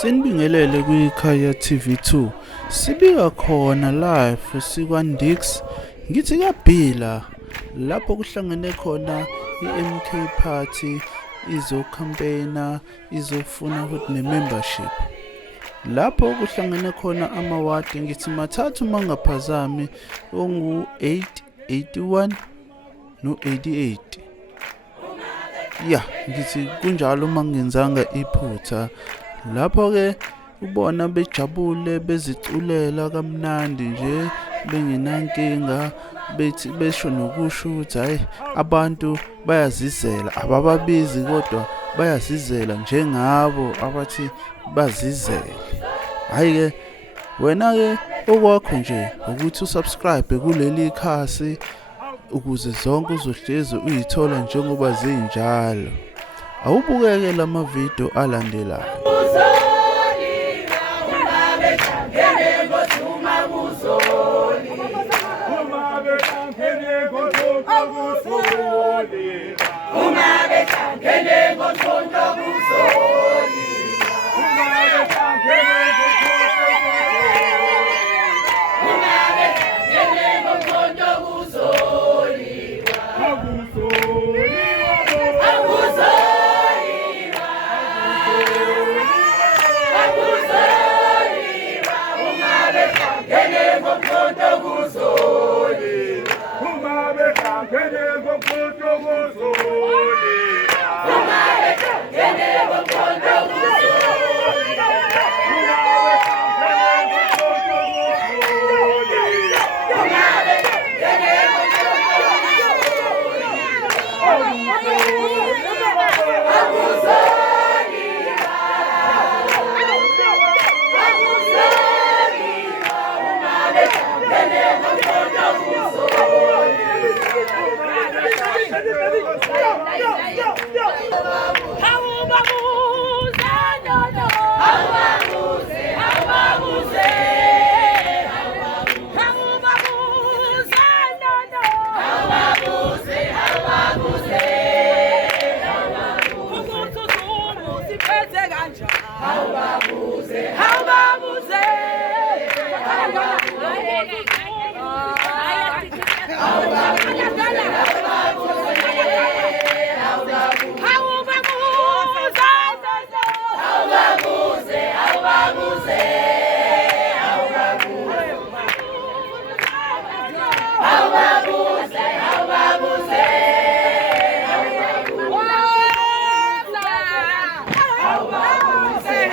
Sinibingelele kwiKhaya TV2. Sibika khona live sikwaNdix. Ngithi kaBhila lapho kuhlangene khona iMK Party izocampaigna izofuna ukuthi ne-membership. Lapho kuhlangene khona amawadi ngithi mathathu mangaphazami ongu-8, 81 no-88. Ngithi kunjalo mangenzanga iphutha. Lapho-ke ubona bejabule beziculela kamnandi nje bengenankinga bethi besho nokusho ukuthi hayi abantu bayazizela, abababizi kodwa bayazizela njengabo abathi bazizele. Hayi-ke wena-ke okwakho nje ukuthi usubscribe kuleli khasi ukuze zonke uzohlezi uyithola njengoba zinjalo. Awubukeke lama video alandelayo.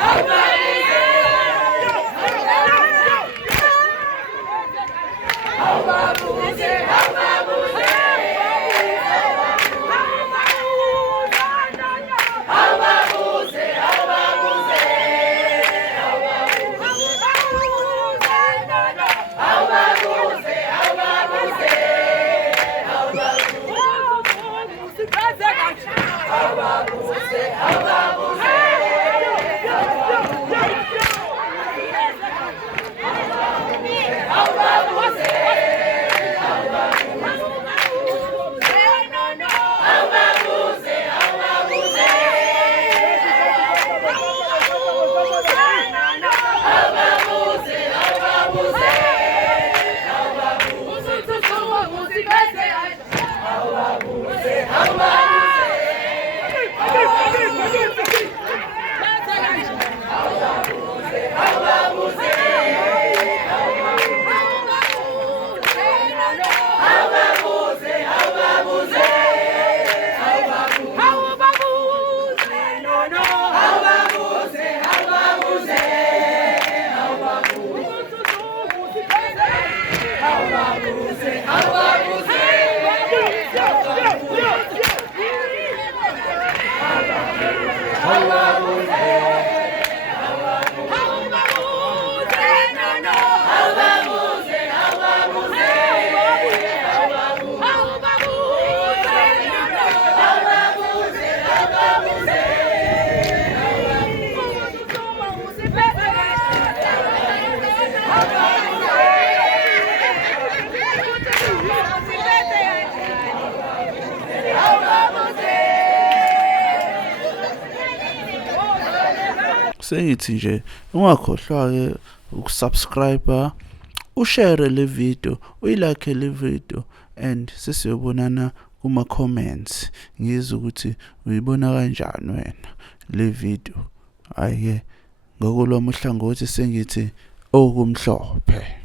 How sengithi nje ungakhohlwa-ke ukusubscribe, ushare le video, uyilike le video, and sesiyobonana kuma-comments ngizwe ukuthi uyibona kanjani wena le video. Hhayi-ke ngokolwami uhlangothi sengithi okumhlophe.